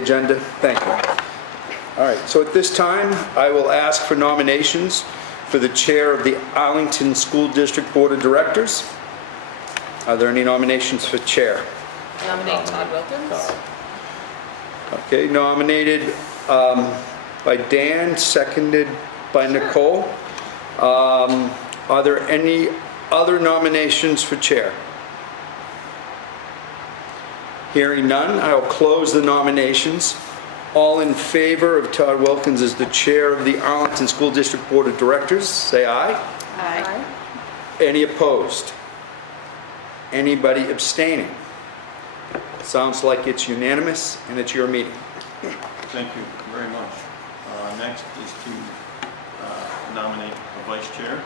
agenda? Thank you. All right, so at this time, I will ask for nominations for the chair of the Arlington School District Board of Directors. Are there any nominations for chair? Nominate Todd Wilkins. Okay, nominated by Dan, seconded by Nicole. Are there any other nominations for chair? Hearing none, I will close the nominations. All in favor of Todd Wilkins as the chair of the Arlington School District Board of Directors, say aye. Aye. Any opposed? Anybody abstaining? Sounds like it's unanimous, and it's your meeting. Thank you very much. Next is to nominate a vice chair.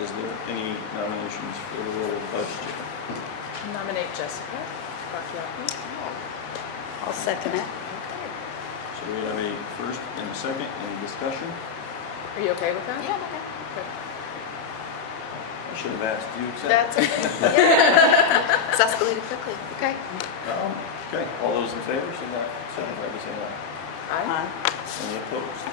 Is there any nominations for the role of vice chair? Nominate Jessica Bacchiacchi. I'll second it. So we have a first and a second. Any discussion? Are you okay with that? Yeah, okay. I should have asked you. That's okay. Yeah. It's escalated quickly. Okay. Okay, all those in favor, signify by saying aye. Aye. Any opposed?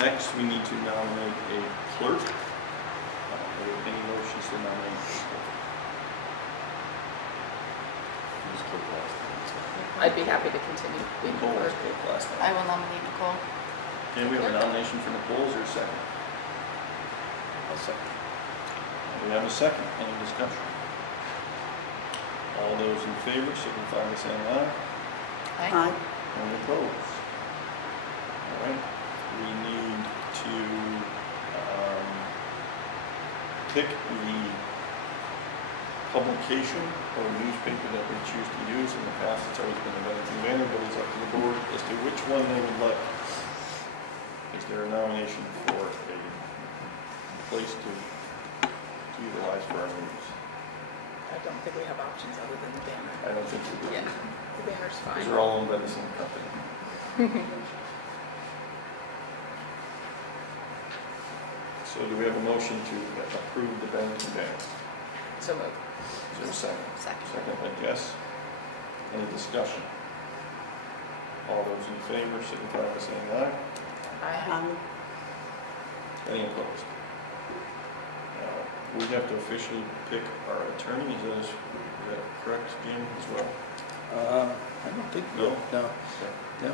Next, we need to nominate a clerk. Are there any motions to nominate a clerk? Who was clerk last time? I'd be happy to continue being Nicole was clerk. clerk last I time. will nominate Nicole. Okay, we have a nomination for Nicole. Is there a second? I'll second. We have a second. Any discussion? All those in favor signify by saying aye. Aye. Any opposed? All right. We need to pick the publication or newspaper that we choose to use. In the past, it's always been the Arlington Banner, but it's up to the board as to which one they would like. Is there a nomination for a place to utilize for our news? I don't think we have options other than the banner. I don't think we do. Yeah, the banner's fine. Because they're all owned by the same company. So do we have a motion to approve the Arlington Banner? So moved. Is there a second? Second. Second by Jess. Any discussion? All those in favor signify by saying aye. Aye. Any opposed? We have to officially pick our attorney. Is that correct, Jim, as well? I don't think, No? no. Okay. No.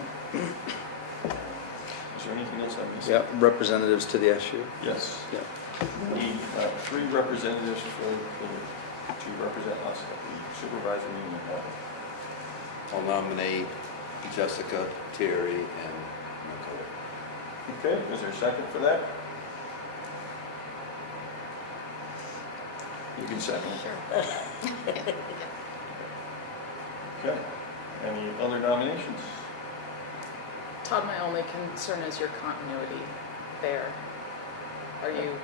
Is there anything else I'm missing? Yeah, representatives to the SU. Yes. Yeah. We need 3 representatives to represent us at the supervisor meeting. I'll nominate Jessica, Terry, and Nicole. Okay, is there a second for that? You can second. Sure. Okay. Any other nominations? Todd, my only concern is your continuity there. Are you,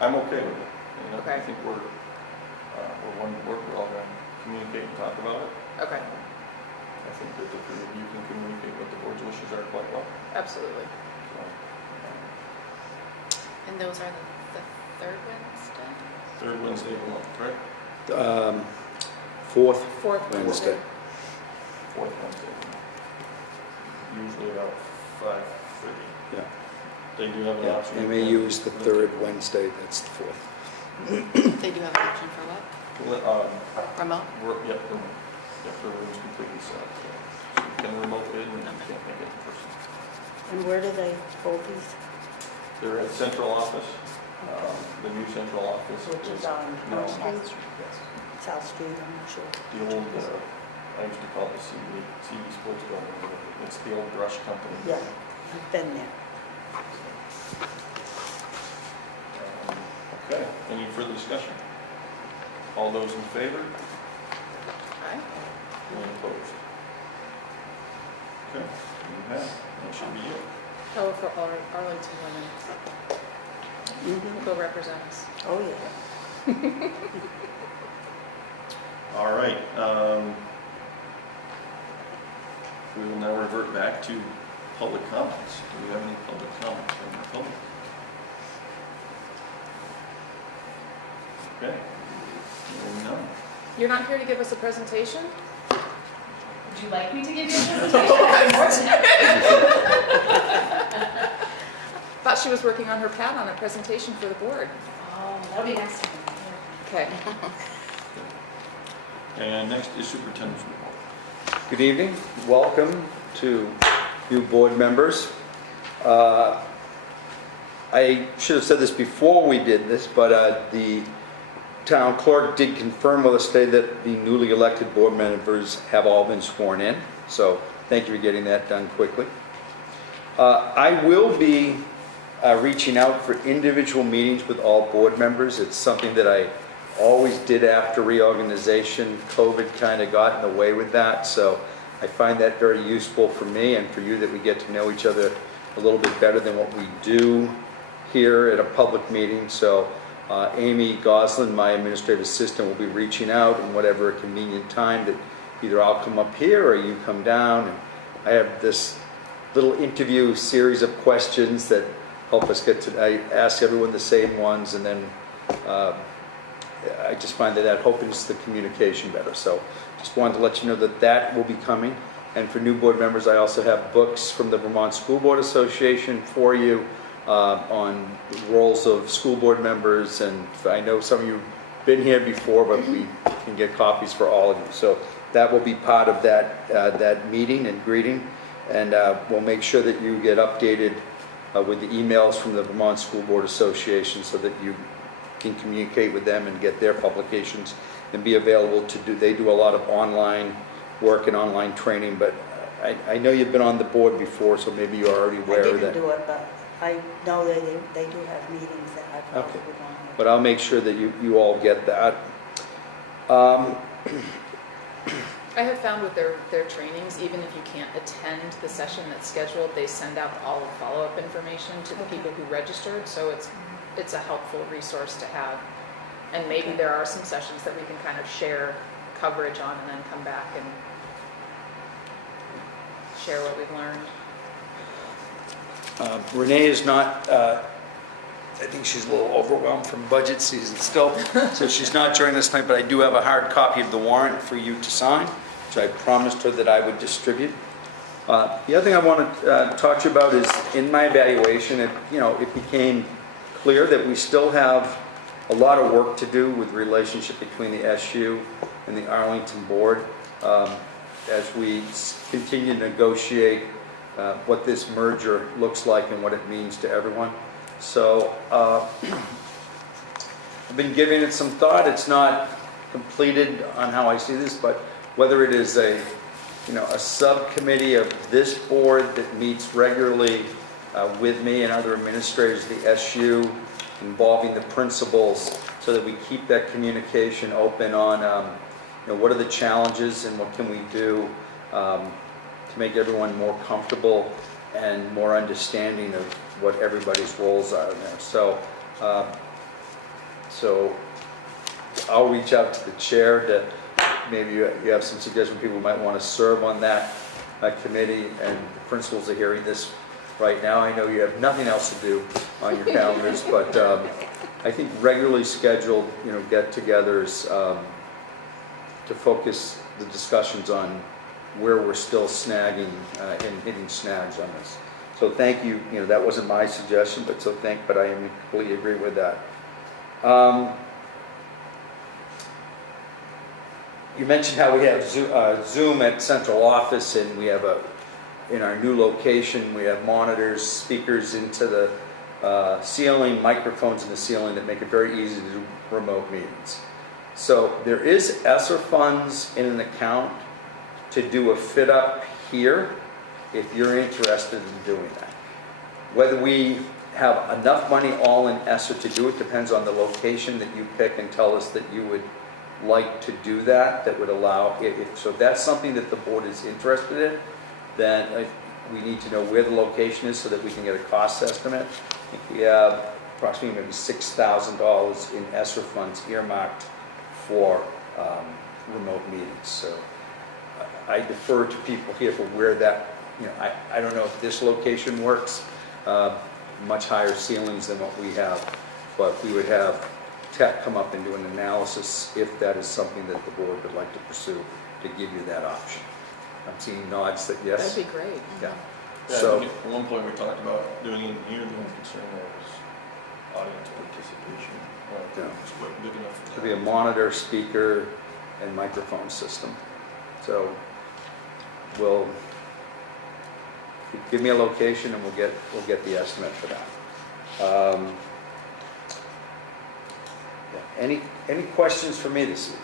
I'm okay with it. You know, Okay. I think we're one board. We're all going to communicate and talk about it. okay, I think that the three of you can communicate what the board's wishes are quite well. absolutely. So, And those are the third Wednesday? third Wednesday of the month, correct? Fourth Fourth Wednesday. Fourth Wednesday. Usually about 5:30. Yeah. They do have an Yeah, option. they may use the third Wednesday, that's the fourth. They do have an option for what? Well, Remote? Yep, the room's completely set up. So you can remote in and you can't make it in person. And where do they hold these? They're at central office, the new central office. Which is on No, North Street? yes. South Street, I'm not sure. The old, I used to call it the CD Sports Building. It's the old brush company. Yeah, I've been there. Okay, any further discussion? All those in favor? Aye. Any opposed? Okay, you have, that should be it. Hello for Arlington women. Mhm. Go represent us. Oh, yeah. All right, we will now revert back to public comments. Do we have any public comments from the public? Okay. Hearing none. You're not here to give us a presentation? Would you like me to give you a presentation? Thought she was working on her pad on a presentation for the board. Oh, that'll be next time. Okay. And next is superintendent's report. Good evening. Welcome to new board members. I should have said this before we did this, but the town clerk did confirm with us today that the newly elected board members have all been sworn in. So thank you for getting that done quickly. I will be reaching out for individual meetings with all board members. It's something that I always did after reorganization. COVID kind of got in the way with that, so I find that very useful for me and for you, that we get to know each other a little bit better than what we do here at a public meeting. So Amy Goslin, my administrative assistant, will be reaching out in whatever convenient time that either I'll come up here or you come down. And I have this little interview series of questions that help us get to, I ask everyone the same ones, and then I just find that opens the communication better. So just wanted to let you know that that will be coming. And for new board members, I also have books from the Vermont School Board Association for you on the roles of school board members. And I know some of you have been here before, but we can get copies for all of you. So that will be part of that meeting and greeting. And we'll make sure that you get updated with the emails from the Vermont School Board Association, so that you can communicate with them and get their publications and be available to do. They do a lot of online work and online training, but I know you've been on the board before, so maybe you're already aware of that. I didn't do it, but I know that they do have meetings that I probably Okay. would want to. But I'll make sure that you all get that. I have found with their trainings, even if you can't attend the session that's scheduled, they send out all the follow-up information to the people who registered, so it's a helpful resource to have. And maybe there are some sessions that we can kind of share coverage on and then come back and share what we've learned. Renee is not, I think she's a little overwhelmed from budget season still, so she's not joining us tonight, but I do have a hard copy of the warrant for you to sign, which I promised her that I would distribute. The other thing I want to talk to you about is, in my evaluation, it became clear that we still have a lot of work to do with the relationship between the SU and the Arlington board as we continue to negotiate what this merger looks like and what it means to everyone. So I've been giving it some thought. It's not completed on how I see this, but whether it is a subcommittee of this board that meets regularly with me and other administrators of the SU, involving the principals, so that we keep that communication open on what are the challenges and what can we do to make everyone more comfortable and more understanding of what everybody's roles are there. So I'll reach out to the chair to maybe you have some suggestions people might want to serve on that committee, and the principals are hearing this right now. I know you have nothing else to do on your calendars, but I think regularly scheduled get-togethers to focus the discussions on where we're still snagging and hitting snags on this. So thank you. That wasn't my suggestion, but I completely agree with that. You mentioned how we have Zoom at central office, and we have in our new location, we have monitors, speakers into the ceiling, microphones in the ceiling that make it very easy to do remote meetings. So there is ESSER funds in an account to do a fit up here if you're interested in doing that. Whether we have enough money all in ESSER to do it depends on the location that you pick and tell us that you would like to do that would allow it. So if that's something that the board is interested in, then we need to know where the location is so that we can get a cost estimate. I think we have approximately maybe $6,000 in ESSER funds earmarked for remote meetings. So I defer to people here for where that, I don't know if this location works, much higher ceilings than what we have, but we would have tech come up and do an analysis if that is something that the board would like to pursue, to give you that option. I'm seeing nods that yes. That'd be great. Yeah. Yeah, So, I think at one point we talked about doing it in here, the only concern was audience participation. Yeah. It's quite big enough for it'll be a that. monitor, speaker, and microphone system. So we'll, give me a location and we'll get the estimate for that. Yeah, any questions for me this evening?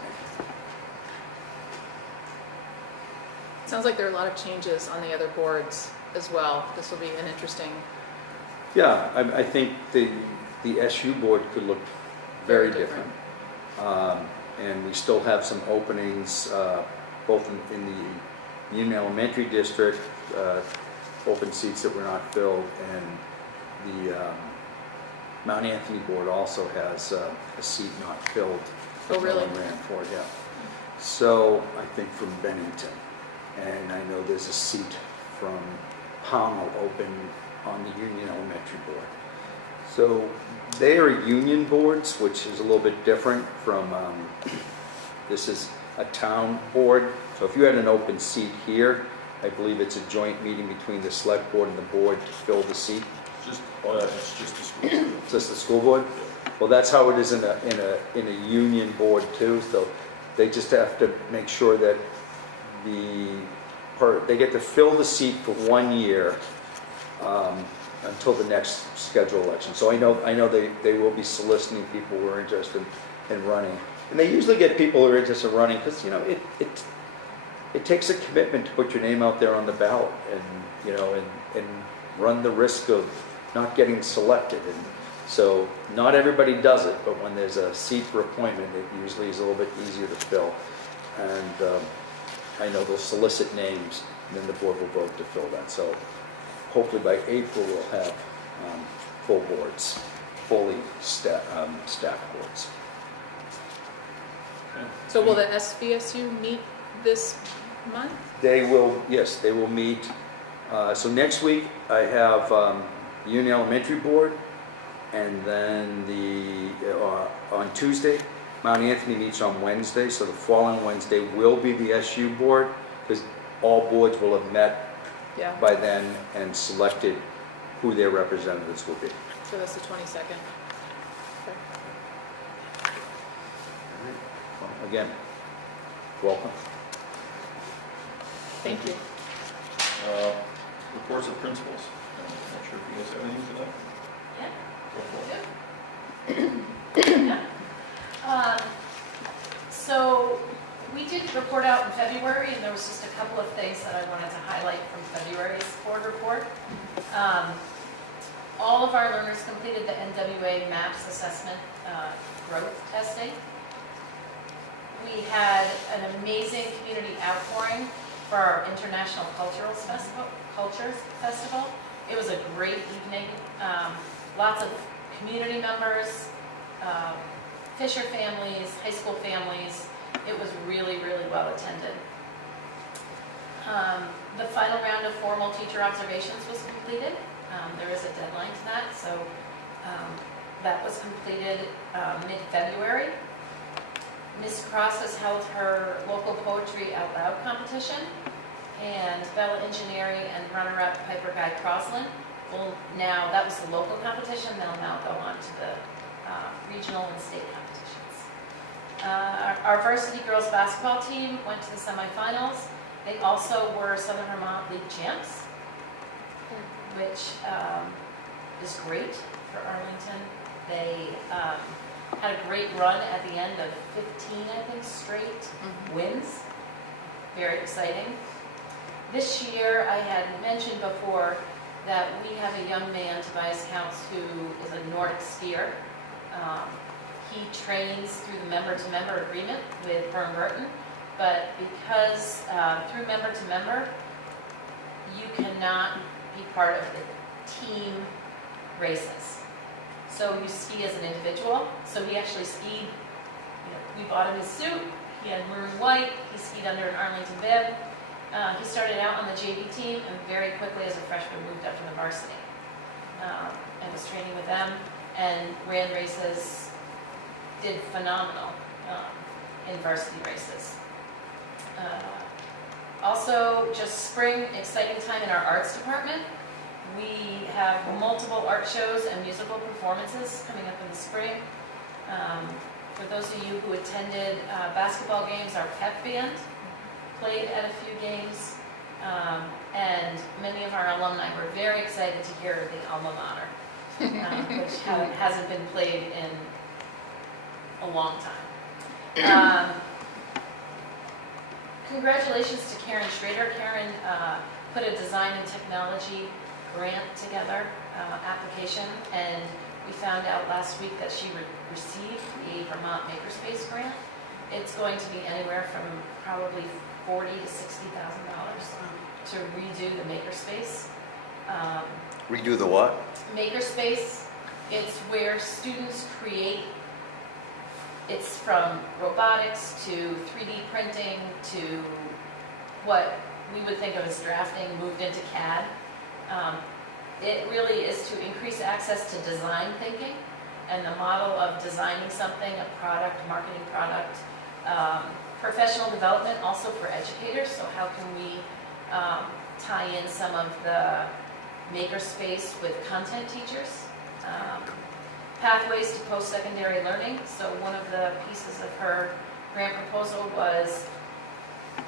Sounds like there are a lot of changes on the other boards as well. This will be an interesting, Yeah, I think the SU board could look very Very different. And we still have some openings, both in the Union Elementary District, open seats that were not filled, and the Mount Anthony board also has a seat not filled. Oh, really? No one ran for it, yeah. So I think from Bennington, and I know there's a seat from Pownell open on the Union Elementary board. So they are union boards, which is a little bit different from, this is a town board. So if you had an open seat here, I believe it's a joint meeting between the select board and the board to fill the seat. It's just a school. It's just the school board? Well, that's how it is in a union board too. So they just have to make sure that they get to fill the seat for 1 year until the next scheduled election. So I know they will be soliciting people who are interested in running. And they usually get people who are interested in running because, it takes a commitment to put your name out there on the ballot and run the risk of not getting selected. And so not everybody does it, but when there's a seat for appointment, it usually is a little bit easier to fill. And I know they'll solicit names, and then the board will vote to fill that. So hopefully by April, we'll have full boards, fully staffed boards. so will the SVSU meet this month? They will, yes, they will meet. So next week, I have the Union Elementary Board, and then on Tuesday, Mount Anthony meets on Wednesday, so the following Wednesday will be the SU board, because all boards will have met Yeah, by then and selected who their representatives will be. so that's the 22nd. Okay. Well, again, welcome. Thank you. Reports of principals. I'm not sure if you guys have anything for that. Yeah. Go for it. So we did report out in February, and there was just a couple of things that I wanted to highlight from February's board report. All of our learners completed the NWA MAPS assessment growth testing. We had an amazing community outpouring for our International Cultures Festival. It was a great evening. Lots of community members, Fisher families, high school families. It was really, really well attended. The final round of formal teacher observations was completed. There is a deadline to that, so that was completed mid-February. Ms. Cross has held her local poetry out loud competition, and Bella Engineering and runner-up Piper Guy Crosland will now, that was the local competition, they'll now go on to the regional and state competitions. Our varsity girls basketball team went to the semifinals. They also were Southern Vermont League champs, which is great for Arlington. They had a great run at the end of 15, I think, straight wins. Very exciting. This year, I had mentioned before that we have a young man, Tobias Counts, who is a Nordic skier. He trains through the member-to-member agreement with Burn Burton, but because through member-to-member, you cannot be part of the team races. So you ski as an individual. So he actually skied, we bought him his suit, he had maroon white, he skied under an Arlington bib. He started out on the JV team and very quickly as a freshman moved up to the varsity and was training with them and ran races, did phenomenal in varsity races. Also, just spring, exciting time in our arts department. We have multiple art shows and musical performances coming up in the spring. For those of you who attended basketball games, our pep band played at a few games. And many of our alumni were very excited to hear the alma mater, which hasn't been played in a long time. Congratulations to Karen Schrader. Karen put a design and technology grant together, application, and we found out last week that she received a Vermont Makerspace grant. It's going to be anywhere from probably $40,000 to $60,000 to redo the Makerspace. Redo the what? Makerspace, it's where students create. It's from robotics to 3D printing to what we would think of as drafting moved into CAD. It really is to increase access to design thinking and the model of designing something, a product, marketing product, professional development also for educators. So how can we tie in some of the makerspace with content teachers? Pathways to post-secondary learning. So one of the pieces of her grant proposal was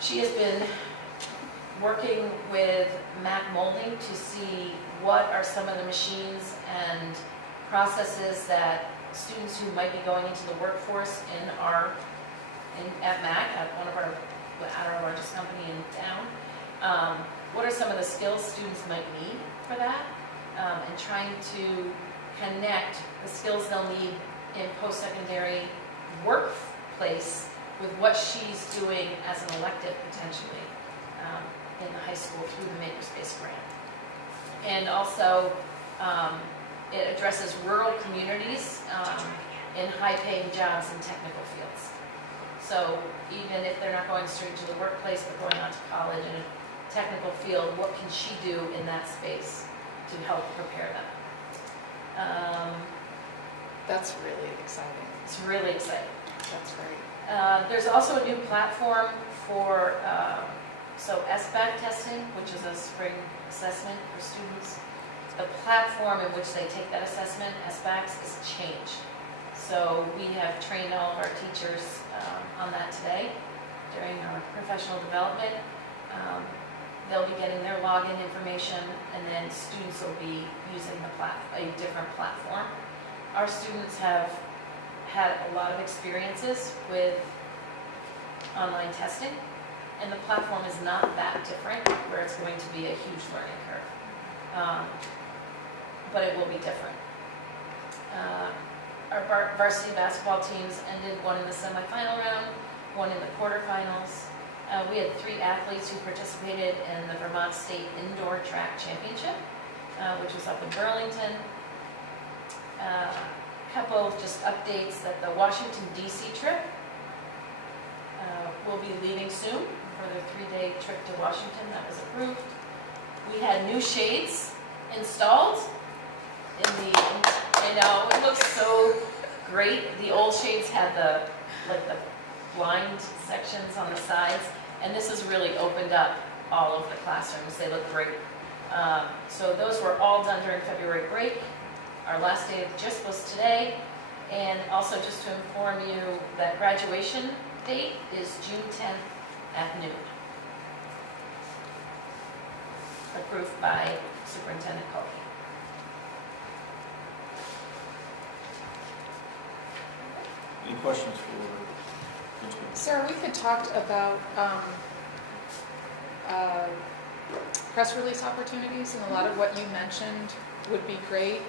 she has been working with Mac Molding to see what are some of the machines and processes that students who might be going into the workforce at Mac, at our largest company in town. What are some of the skills students might need for that? And trying to connect the skills they'll need in post-secondary workplace with what she's doing as an elective potentially in the high school through the Makerspace grant. And also it addresses rural communities in high-paying jobs in technical fields. So even if they're not going straight to the workplace but going on to college in a technical field, what can she do in that space to help prepare them? That's really exciting. It's really exciting. That's great. There's also a new platform for SBAC testing, which is a spring assessment for students. The platform in which they take that assessment, SBACs, is changed. So we have trained all of our teachers on that today during our professional development. They'll be getting their login information, and then students will be using a different platform. Our students have had a lot of experiences with online testing, and the platform is not that different, where it's going to be a huge learning curve. But it will be different. Our varsity basketball teams ended, one in the semifinal round, one in the quarterfinals. We had 3 athletes who participated in the Vermont State Indoor Track Championship, which was up in Burlington. A couple of just updates that the Washington, D.C. trip will be leaving soon for their 3-day trip to Washington. That was approved. We had new shades installed it looks so great. The old shades had the blind sections on the sides, and this has really opened up all of the classrooms. They look great. So those were all done during February break. Our last day of GIST was today, and also just to inform you that graduation date is June 10th at noon. Approved by Superintendent Koch. Any questions for Principal? Sarah, we had talked about press release opportunities, and a lot of what you mentioned would be great.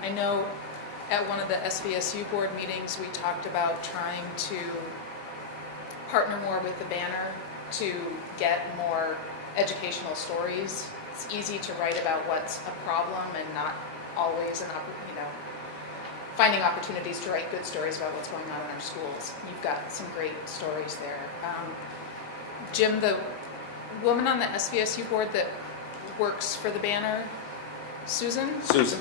I know at one of the SVSU board meetings, we talked about trying to partner more with the banner to get more educational stories. It's easy to write about what's a problem and not always finding opportunities to write good stories about what's going on in our schools. You've got some great stories there. Jim, the woman on the SVSU board that works for the banner, Susan? Susan?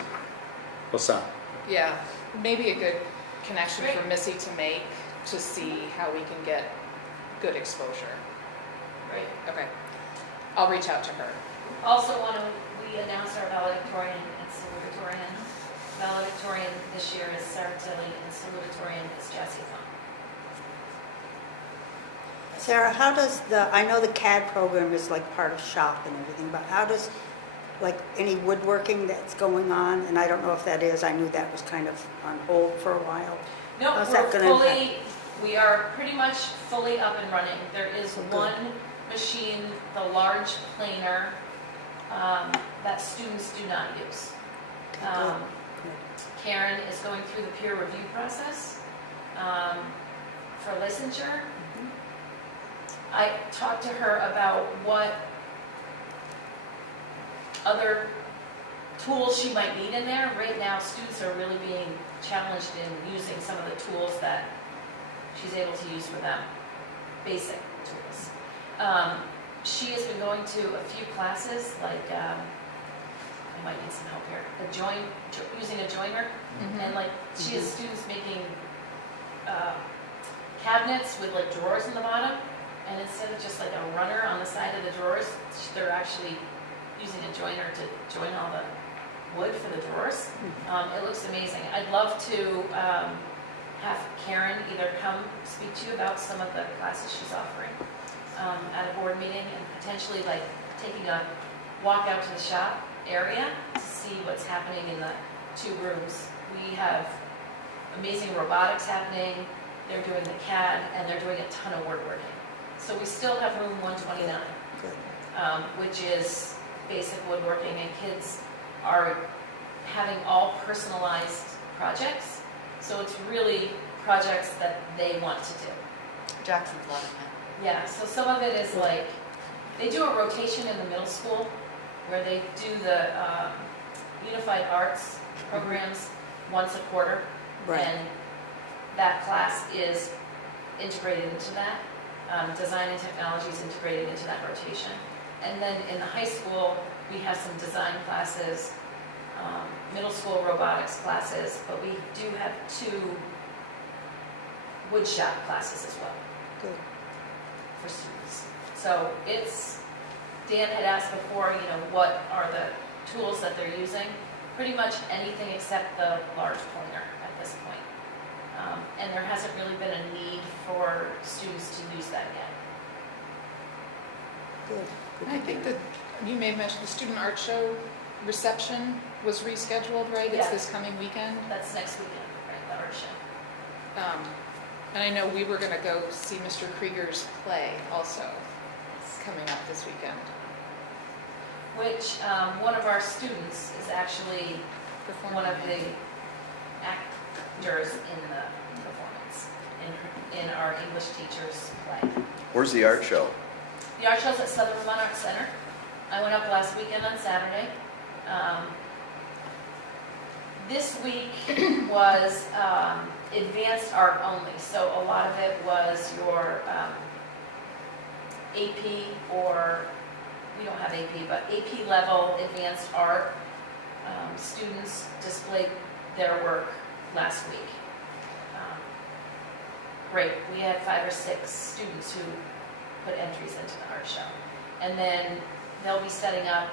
Hassan. Yeah, maybe a good connection Great. for Missy to make to see how we can get good exposure. Right. Okay. I'll reach out to her. Also we announced our valedictorian and salutatorian. Valedictorian this year is Sarah Tilley and salutatorian is Jessie Funk. Sarah, how does I know the CAD program is like part of shop and everything, but how does, like, any woodworking that's going on, and I don't know if that is, I knew that was kind of on hold for a while. No, How's that we're gonna fully, we are pretty much fully up and running. There is Good. one machine, the large planer, that students do not use. Good. Karen is going through the peer review process for licensure. I talked to her about what other tools she might need in there. Right now, students are really being challenged in using some of the tools that she's able to use for them, basic tools. She has been going to a few classes, like, I might need some help here, using a joiner, and like, she has students making cabinets with like drawers in the bottom, and instead of just like a runner on the side of the drawers, they're actually using a joiner to join all the wood for the drawers. It looks amazing. I'd love to have Karen either come speak to you about some of the classes she's offering at a board meeting, and potentially like taking a walk out to the shop area to see what's happening in the 2 rooms. We have amazing robotics happening. They're doing the CAD, and they're doing a ton of woodworking. So we still have room 129, which is basic woodworking, and kids are having all personalized projects. So it's really projects that they want to do. Jackson's loving it. Yeah, so some of it is like, they do a rotation in the middle school where they do the unified arts programs once a quarter. Right. And that class is integrated into that. Design and technology is integrated into that rotation. And then in the high school, we have some design classes, middle school robotics classes, but we do have 2 wood shop classes as well. Good. For students. So Dan had asked before, what are the tools that they're using? Pretty much anything except the large pointer at this point. And there hasn't really been a need for students to use that yet. Good. Good I to think hear. that you may have mentioned the student art show reception was rescheduled, right? It's Yeah. this coming weekend. That's next weekend, right, the art show. And I know we were going to go see Mr. Krieger's play also. It's coming up this weekend. Which one of our students is actually one of the actors in the performance, in our English teacher's play. Where's the art show? The art show's at Southern Vermont Arts Center. I went up last weekend on Saturday. This week was advanced art only, so a lot of it was your AP, or we don't have AP, but AP level advanced art. Students displayed their work last week. Great, we had 5 or 6 students who put entries into the art show. And then they'll be setting up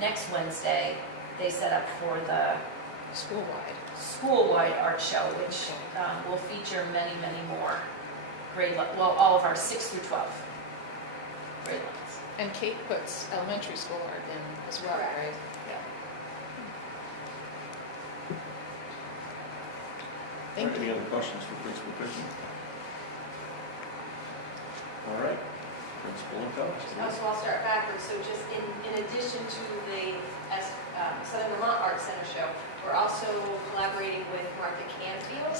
next Wednesday. They set up for the school-wide art show, which will feature many, many more all of our 6 through 12 grade levels. And Kate puts elementary school art in as well, right? Yeah. Thank Any you. other questions for Principal Pickney? All right, Principal Intelligence. So I'll start backwards. So just in addition to the Southern Vermont Art Center show, we're also collaborating with Martha Canfield.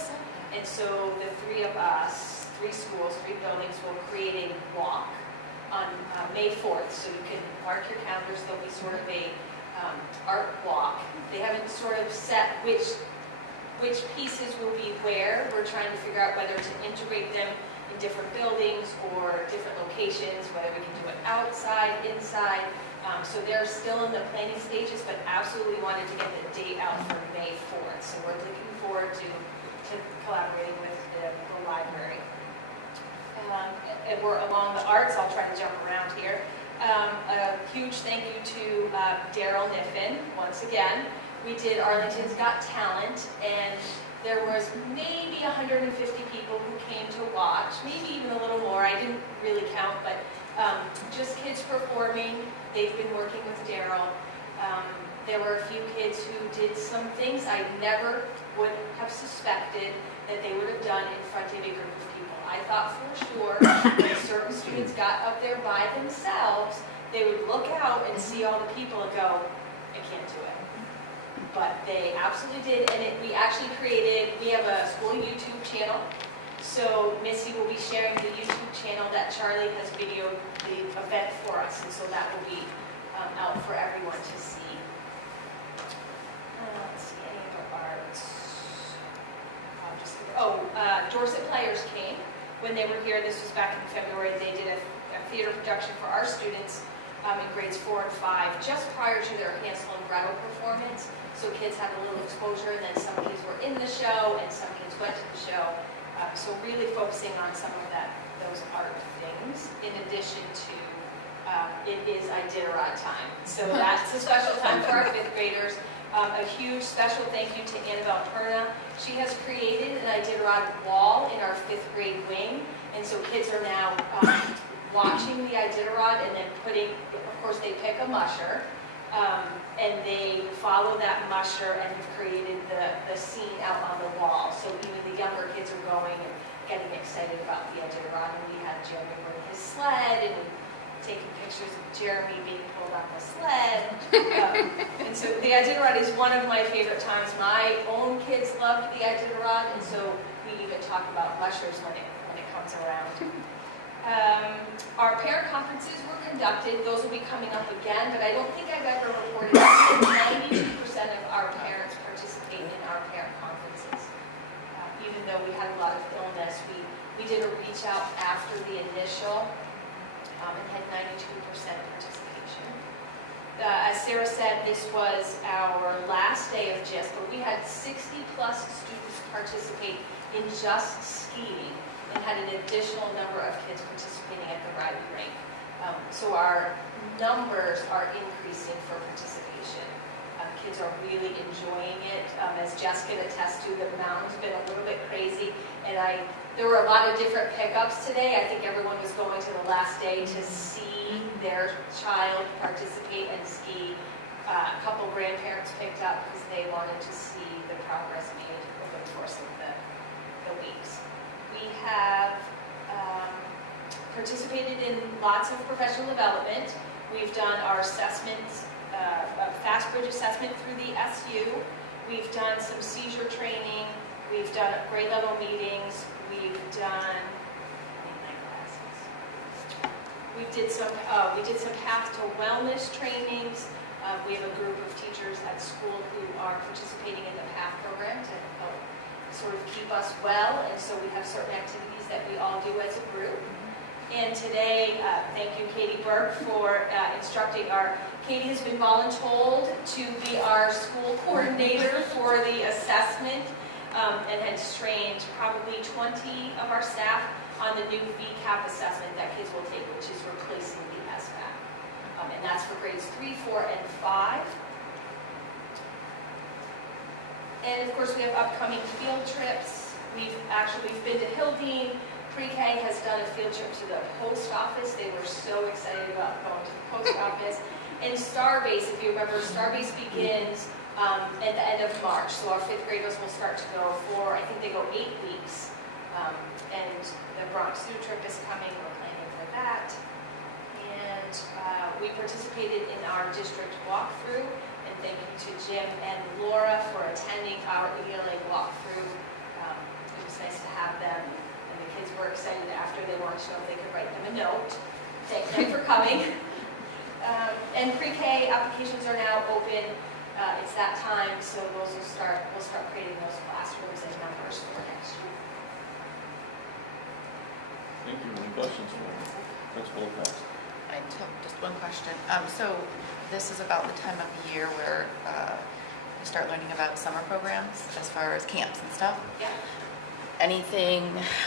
And so the 3 of us, 3 schools, 3 buildings, will create a walk on May 4th. So you can mark your calendars. There'll be sort of a art walk. They haven't sort of set which pieces will be where. We're trying to figure out whether to integrate them in different buildings or different locations, whether we can do it outside, inside. So they're still in the planning stages, but absolutely wanted to get the date out for May 4th. So we're looking forward to collaborating with the library. And we're along the arts. I'll try to jump around here. A huge thank you to Daryl Niffin, once again. We did Arlington's Got Talent, and there was maybe 150 people who came to watch, maybe even a little more. I didn't really count, but just kids performing. They've been working with Daryl. There were a few kids who did some things I never would have suspected that they would have done in front of a group of people. I thought for sure when certain students got up there by themselves, they would look out and see all the people and go, I can't do it. But they absolutely did, and we actually we have a school YouTube channel, so Missy will be sharing the YouTube channel that Charlie has videoed the event for us, and so that will be out for everyone to see. Let's see, any other arts? Dorset Players came. When they were here, this was back in February, they did a theater production for our students in grades 4 and 5, just prior to their Hansel and Gretel performance. So kids had a little exposure, and then some kids were in the show, and some kids went to the show. So really focusing on some of those art things, in addition to it is Iditarod time. So that's a special time for our 5th graders. A huge special thank you to Annabelle Perna. She has created an Iditarod wall in our 5th grade wing, and so kids are now watching the Iditarod and then of course they pick a musher, and they follow that musher and have created the scene out on the wall. So even the younger kids are going and getting excited about the Iditarod, and we had Jeremy bring his sled, and taking pictures of Jeremy being pulled on the sled. And so the Iditarod is one of my favorite times. My own kids loved the Iditarod, and so we even talk about mushers when it comes around. Our parent conferences were conducted. Those will be coming up again, but I don't think I've ever reported that 92% of our parents participate in our parent conferences. Even though we had a lot of illness, we did a reach out after the initial and had 92% participation. As Sarah said, this was our last day of GIST, but we had 60 plus students participate in just skiing, and had an additional number of kids participating at the riding rink. So our numbers are increasing for participation. Kids are really enjoying it. As Jess can attest to, the mountain's been a little bit crazy, and there were a lot of different pickups today. I think everyone was going to the last day to see their child participate and ski. A couple grandparents picked up because they wanted to see the progress made over the course of the weeks. We have participated in lots of professional development. We've done our assessments, fast bridge assessment through the SU. We've done some seizure training. We've done grade level meetings. We've done, we did some path to wellness trainings. We have a group of teachers at school who are participating in the PATH program to help sort of keep us well, and so we have certain activities that we all do as a group. And today, thank you, Katie Burke, for instructing Katie has been voluntold to be our school coordinator for the assessment, and has trained probably 20 of our staff on the new VCAP assessment that kids will take, which is replacing the SVAC. And that's for grades 3, 4, and 5. And of course, we have upcoming field trips. We've been to Hildene. Pre-K has done a field trip to the post office. They were so excited about going to the post office. And Starbase, if you remember, Starbase begins at the end of March. So our 5th graders will start to go for, I think they go 8 weeks. And the Bronx Zoo trip is coming. We're planning for that. And we participated in our district walkthrough. And thank you to Jim and Laura for attending our ELA walkthrough. It was nice to have them. And the kids were excited after. They wanted to know if they could write them a note. Thank them for coming. And pre-K applications are now open. It's that time, so we'll start creating those classrooms and numbers for next year. Thank you. Any questions for Principal Cox? I have just one question. So this is about the time of year where you start learning about summer programs as far as camps and stuff. Yeah. anything,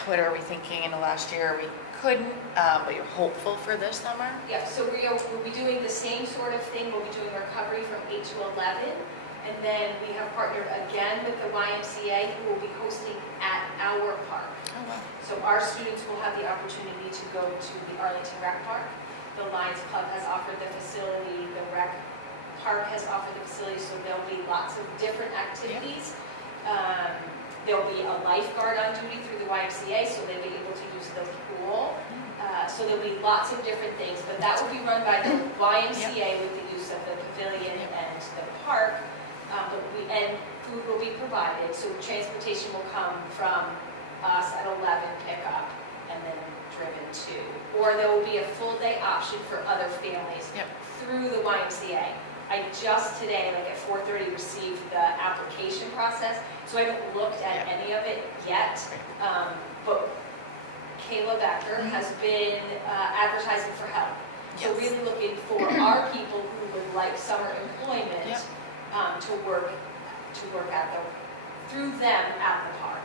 what are we thinking in the last year? We couldn't, but you're hopeful for this summer? Yeah, so we'll be doing the same sort of thing. We'll be doing recovery from 8 to 11. And then we have partnered again with the YMCA, who will be hosting at our park. Oh, wow. So our students will have the opportunity to go to the Arlington Rec Park. The Lions Club has offered the facility, the Rec Park has offered the facility, so there'll be lots of different activities. There'll be a lifeguard on duty through the YMCA, so they'll be able to use the pool. So there'll be lots of different things, but that will be run by the YMCA with the use of the pavilion and the park. And food will be provided, so transportation will come from us at 11 pickup and then driven to. Or there will be a full day option for other families through the YMCA. I just today, like at 4:30, received the application process, so I haven't looked at any of it yet. But Kayla Becker has been advertising for help. So really looking for our people who would like summer employment to work at through them at the park.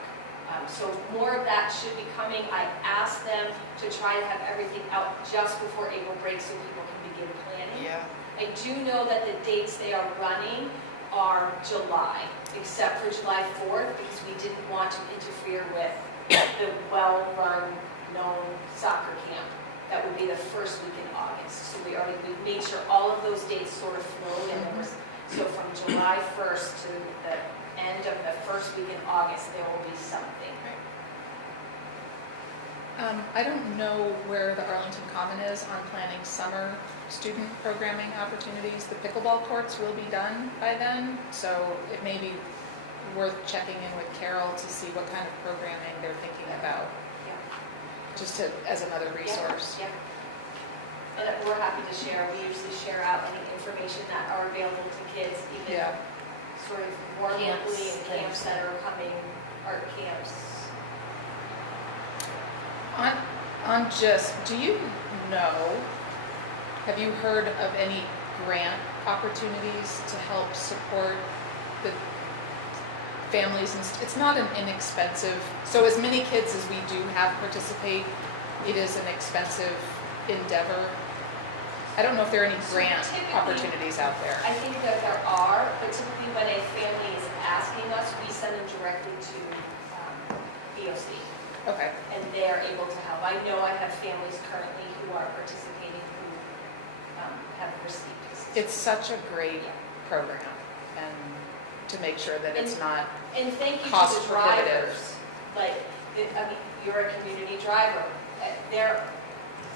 So more of that should be coming. I asked them to try to have everything out just before April break so people can begin planning. Yeah. I do know that the dates they are running are July, except for July 4th, because we didn't want to interfere with the well-run, known soccer camp. That would be the first week in August. So we made sure all of those dates sort of flowed, and there was, so from July 1st to the end of the first week in August, there will be something. I don't know where the Arlington Common is on planning summer student programming opportunities. The pickleball courts will be done by then, so it may be worth checking in with Carol to see what kind of programming they're thinking about, just as another resource. Yeah. And we're happy to share. We usually share out any information that are available to kids, even sort of more locally in camps that are coming, art camps. Do you know, have you heard of any grant opportunities to help support the families? And it's not an inexpensive, so as many kids as we do have participate, it is an expensive endeavor. I don't know if there are any grant opportunities out there. I think that there are, but typically when a family is asking us, we send them directly to BOC. Okay. And they're able to help. I know I have families currently who are participating who have received assistance. It's such a great program, and to make sure that it's not and thank you cost to the prohibitive. drivers. Like, I mean, you're a community driver.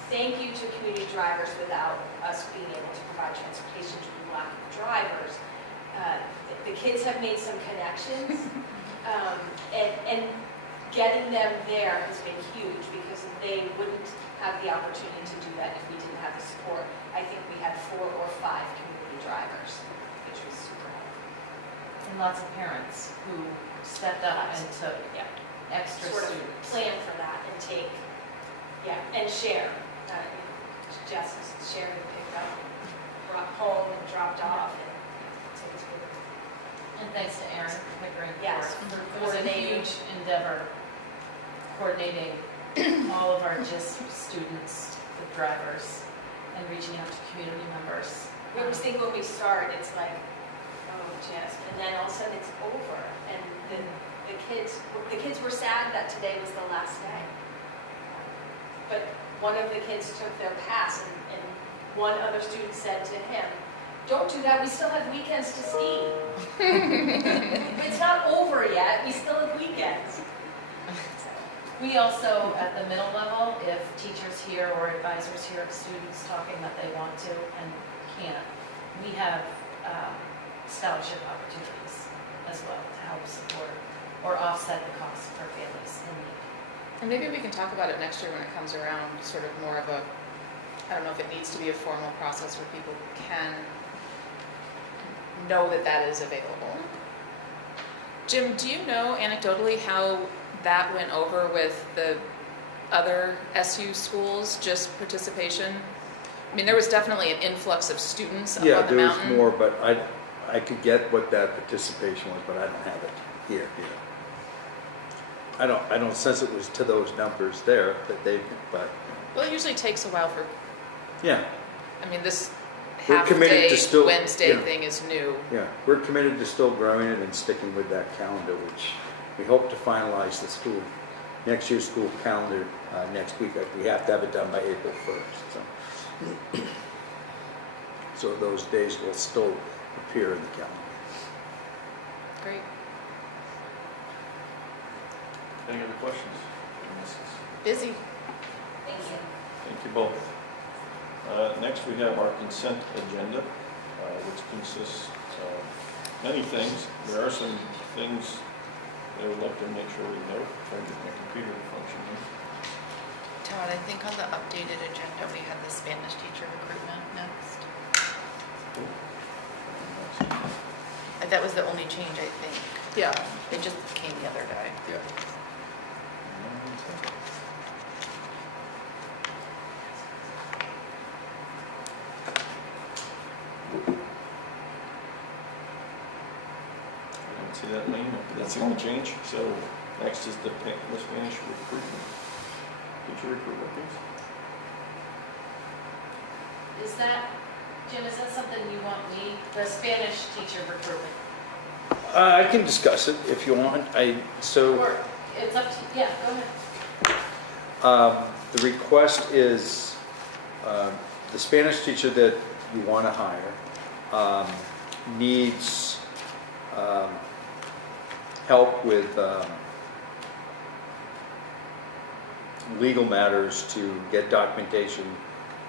Thank you to community drivers. Without us being able to provide transportation to the lack of drivers, the kids have made some connections, and getting them there has been huge because they wouldn't have the opportunity to do that if we didn't have the support. I think we had 4 or 5 community drivers, which was super helpful. And lots of parents who stepped up and took extra Sort of students. plan for that and take, and share. Jess shared and picked up, brought home and dropped off, and so it's good. And thanks to Erin Pickering Yes, for, for it was a coordinating. huge endeavor, coordinating all of our GIS students, the drivers, and reaching out to community members. We always think when we start, it's like, oh, Jess, and then all of a sudden it's over. And the kids were sad that today was the last day. But one of the kids took their pass, and one other student said to him, "Don't do that, we still have weekends to ski." It's not over yet, we still have weekends. We also, at the middle level, if teachers hear or advisors hear of students talking that they want to and can't, we have scholarship opportunities as well to help support or offset the costs for families in need. And maybe we can talk about it next year when it comes around, sort of more of a, I don't know if it needs to be a formal process where people can know that that is available. Jim, do you know anecdotally how that went over with the other SU schools, just participation? I mean, there was definitely an influx of students up on the Yeah, there was mountain. more, but I could get what that participation was, but I don't have it here. I don't sense it was to those numbers there that they, but, Well, it usually takes a while for, yeah, I mean, this We're committed half-day to still- Wednesday yeah. thing is new. yeah. We're committed to still growing it and sticking with that calendar, which we hope to finalize the school, next year's school calendar next week. We have to have it done by April 1st, so. So those days will still appear in the calendar. Great. Any other questions? Busy. Thank you. Thank you both. Next, we have our consent agenda, which consists of many things. There are some things that I would like to make sure we note. Try to get my computer to function here. Todd, I think on the updated agenda, we had the Spanish teacher recruitment next. That was the only change, I think. Yeah. It just came the other day. Yeah. I didn't see that name. That's the only change. So next is the Spanish recruitment. Teacher recruitment, please. Is that, Jim, is that something you want me, the Spanish teacher recruitment? I can discuss it if you want. So Or, it's up to, yeah, go ahead. the request is the Spanish teacher that you want to hire needs help with legal matters to get documentation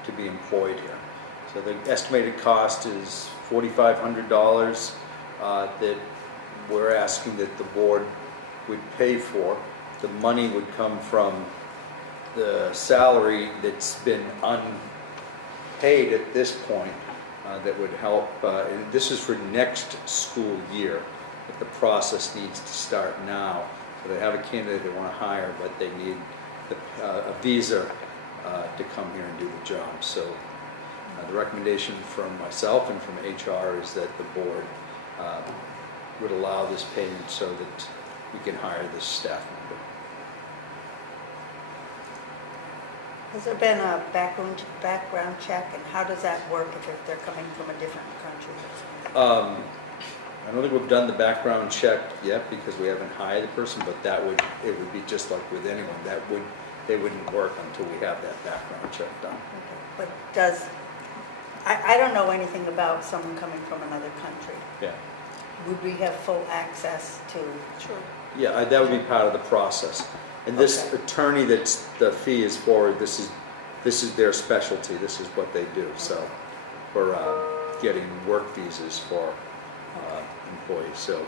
to be employed here. So the estimated cost is $4,500 that we're asking that the board would pay for. The money would come from the salary that's been unpaid at this point that would help. And this is for next school year, but the process needs to start now. So they have a candidate they want to hire, but they need a visa to come here and do the job. So the recommendation from myself and from HR is that the board would allow this payment so that we can hire this staff member. Has there been a background check, and how does that work if they're coming from a different country? I don't think we've done the background check yet because we haven't hired the person, but it would be just like with anyone. They wouldn't work until we have that background check done. Okay. But I don't know anything about someone coming from another country. Yeah. Would we have full access to? Sure. Yeah, that would be part of the process. And this Okay. attorney that's the fee is for, this is their specialty. This is what they do. So for getting work visas for employees. So,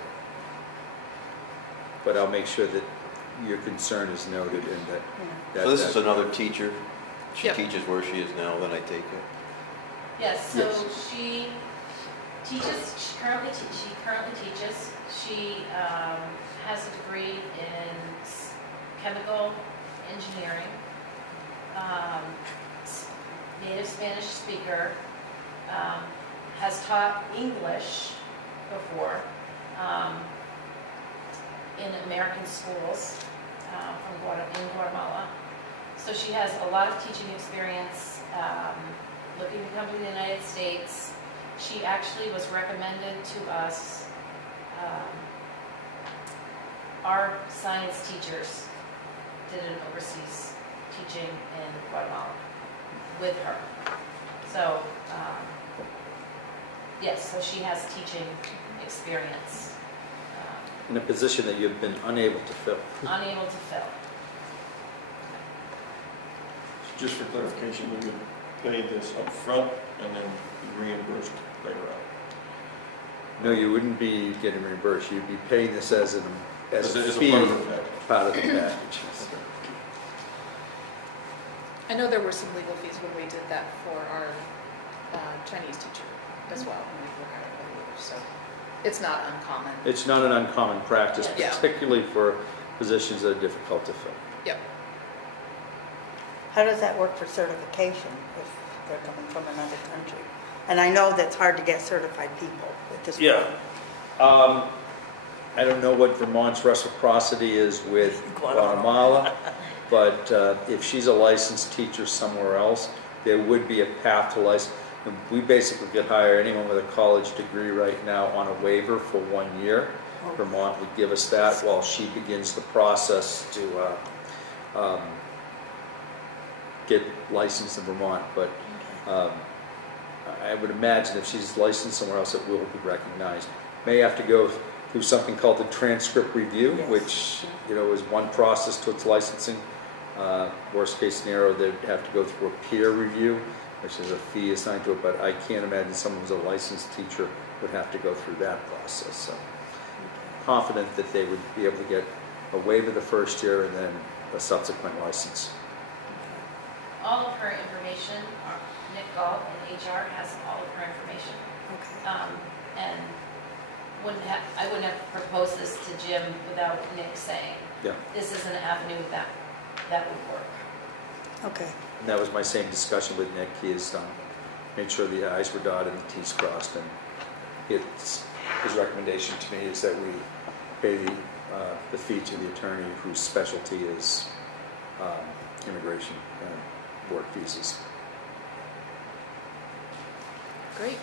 but I'll make sure that your concern is noted and that. So this is another teacher? She Yep. teaches where she is now, then I take it? Yes, so Yes. she teaches, she currently teaches. She has a degree in chemical engineering, native Spanish speaker, has taught English before in American schools in Guatemala. So she has a lot of teaching experience, looking to come to the United States. She actually was recommended to us. Our science teachers did an overseas teaching in Guatemala with her. So, yes, so she has teaching experience, In a position that you've been unable to fill. unable to fill. Just for clarification, we would pay this up front and then be reimbursed later on. No, you wouldn't be getting reimbursed. You'd be paying this as a As a fee, part of the package. part of the package. I know there were some legal fees when we did that for our Chinese teacher as well, when we were hiring lawyers, so it's not uncommon. It's not an uncommon practice, Yeah. particularly for positions that are difficult to fill. Yep. How does that work for certification if they're coming from another country? And I know that's hard to get certified people at this point. Yeah. I don't know what Vermont's reciprocity is with Guatemala, but if she's a licensed teacher somewhere else, there would be a path to license. And we basically could hire anyone with a college degree right now on a waiver for 1 year. Vermont would give us that while she begins the process to get licensed in Vermont. But I would imagine if she's licensed somewhere else, it will be recognized. May have to go through something called the transcript review, which is one process to its licensing. Worst case scenario, they'd have to go through a peer review, which is a fee assigned to it. But I can't imagine someone who's a licensed teacher would have to go through that process. So confident that they would be able to get a waiver the first year and then a subsequent license. All of her information, Nick Galt in HR has all of her information. And I wouldn't have proposed this to Jim without Nick saying, this is an avenue that would work. Okay. And that was my same discussion with Nick. He has made sure the I's were dotted and the T's crossed. And his recommendation to me is that we pay the fee to the attorney whose specialty is immigration and work visas. Great.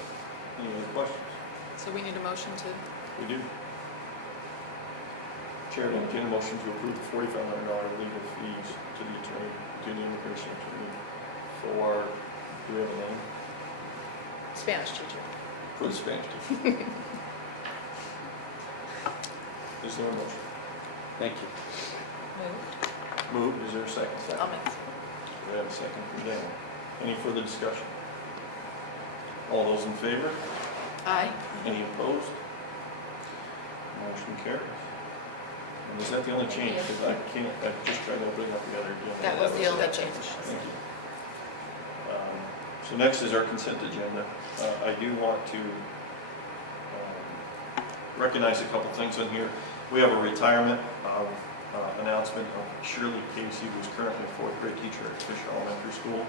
Any other questions? So we need a motion to, We do. Chair, will entertain a motion to approve the $4,500 legal fees to the attorney, to the immigration attorney for, do we have a name? Spanish teacher. For the Spanish teacher. Is there a motion? Thank you. Moved. Moved, is there a second? I'll make. We have a second from Daniel. Any further discussion? All those in favor? Aye. Any opposed? Motion carries. And is that the only change? Because I just tried to bring up the other agenda. That was the only change. Thank you. So next is our consent agenda. I do want to recognize a couple things on here. We have a retirement announcement of Shirley Casey, who's currently a 4th grade teacher at Fisher Elementary School.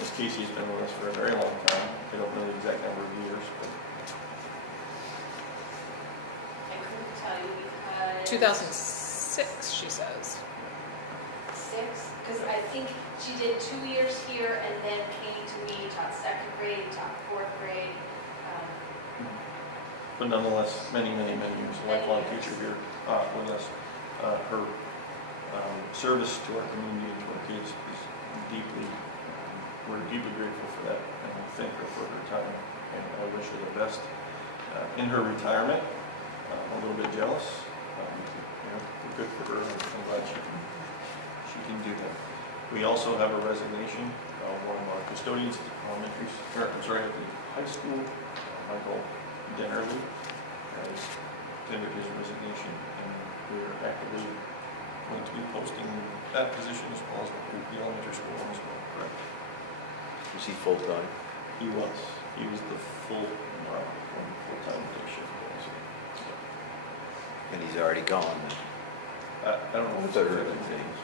Ms. Casey's been with us for a very long time. I don't know the exact number of years, but I couldn't tell you, we've had. 2006, she says. 6, because I think she did 2 years here and then came to me, taught 2nd grade, taught 4th grade. but nonetheless, many, many, many years, a lifelong teacher here with us. Her service to our community and to our kids is deeply, we're deeply grateful for that, and we thank her for her time, and I wish her the best in her retirement. I'm a little bit jealous. Good for her. I'm glad she can do that. We also have a resignation. One of our custodians at the at the high school, Michael Dennerly, has tendered his resignation, and we're actively going to be posting that position as well as the elementary school one as well, correct? Was he full-time? He was. He was the full-time day shift. And he's already gone. I don't know if Third it's of things.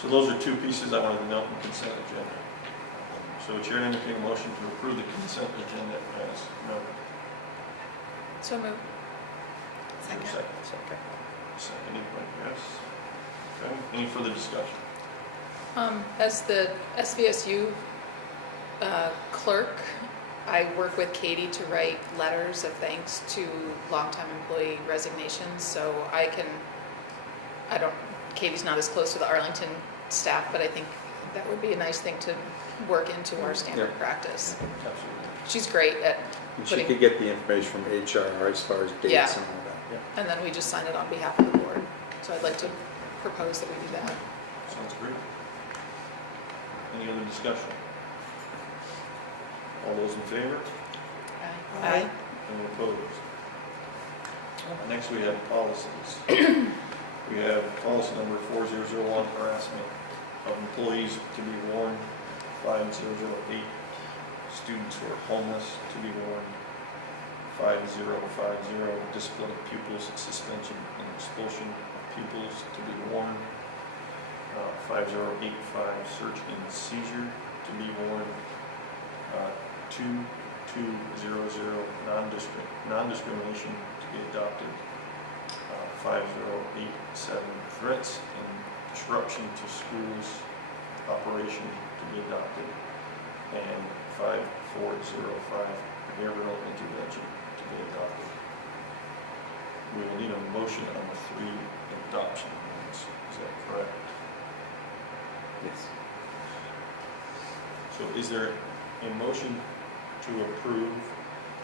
So those are 2 pieces I wanted to note in the consent agenda. So Chair, entertain a motion to approve the consent agenda as noted. So moved. Second. Seconded by yes. Okay. Any further discussion? As the SVSU clerk, I work with Katie to write letters of thanks to longtime employee resignations, so Katie's not as close to the Arlington staff, but I think that would be a nice thing to work into our standard practice. Absolutely. She's great at And she putting, could get the information from HR as far as dates and all that. and then we just sign it on behalf of the board. So I'd like to propose that we do that. Sounds great. Any other discussion? All those in favor? Aye. Any opposed? Next we have policies. We have policy number 4001, harassment of employees to be warned. 5008, students who are homeless to be warned. 5050, discipline of pupils, suspension and expulsion of pupils to be warned. 5085, search and seizure to be warned. 22 non-discrimination to be adopted. 5087, threats and disruption to schools operation to be adopted. And 5405, behavioral intervention to be adopted. We will need a motion on the 3 adoption ones. Is that correct? Yes. So is there a motion to approve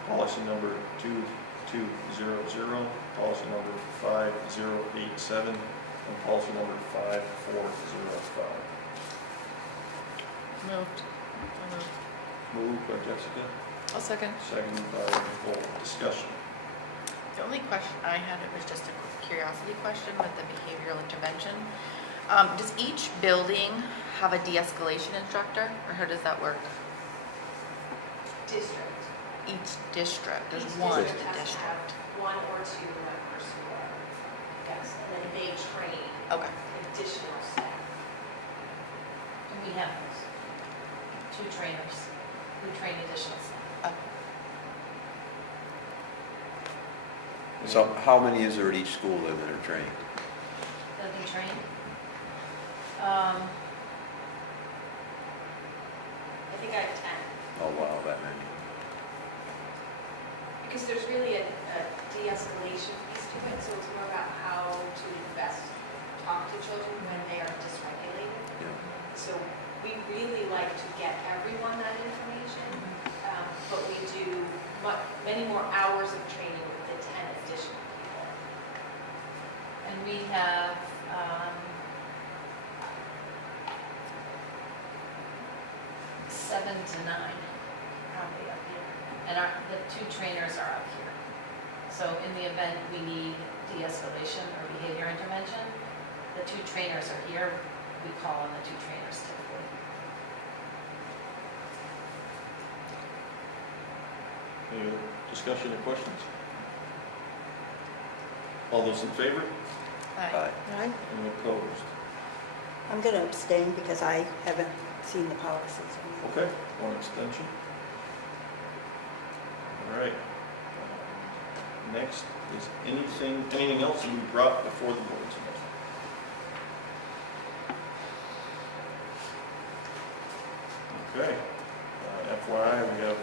policy number 2200, policy number 5087, and policy number 5405? Moved. Moved by Jessica, I'll second. seconded by Nicole. Discussion. The only question I had, it was just a curiosity question with the behavioral intervention. Does each building have a de-escalation instructor, or how does that work? District. Each district, there's Each one district has to have district. 1 or 2 members who are, yes, and then they train Okay. additional staff. And we have those, 2 trainers who train additional staff. So how many is there at each school then that are trained? They'll be trained. I think I have 10. Oh, wow, that many. Because there's really a de-escalation piece to it, so it's more about how to best talk to children when they are dysregulated. Yeah. So we really like to get everyone that information, but we do many more hours of training with the 10 additional people. And we have 7 to 9 probably up here. And the 2 trainers are up here. So in the event we need de-escalation or behavior intervention, the 2 trainers are here. We call on the 2 trainers typically. Any other discussion or questions? All those in favor? Aye. Any opposed? I'm going to abstain because I haven't seen the policies. Okay, 1 abstention. All right. Next is anything else that we brought before the board tonight? Okay. FYI, we have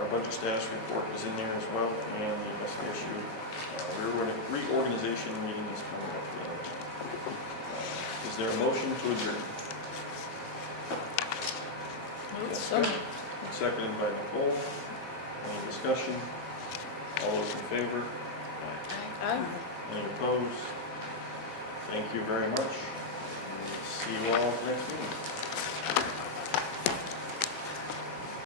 our budget status report is in there as well, and the investigation reorganization meeting is coming up. Is there a motion to adjourn? Jessica, seconded by Nicole. Any discussion? All those in favor? Aye. Any opposed? Thank you very much. See you all next meeting.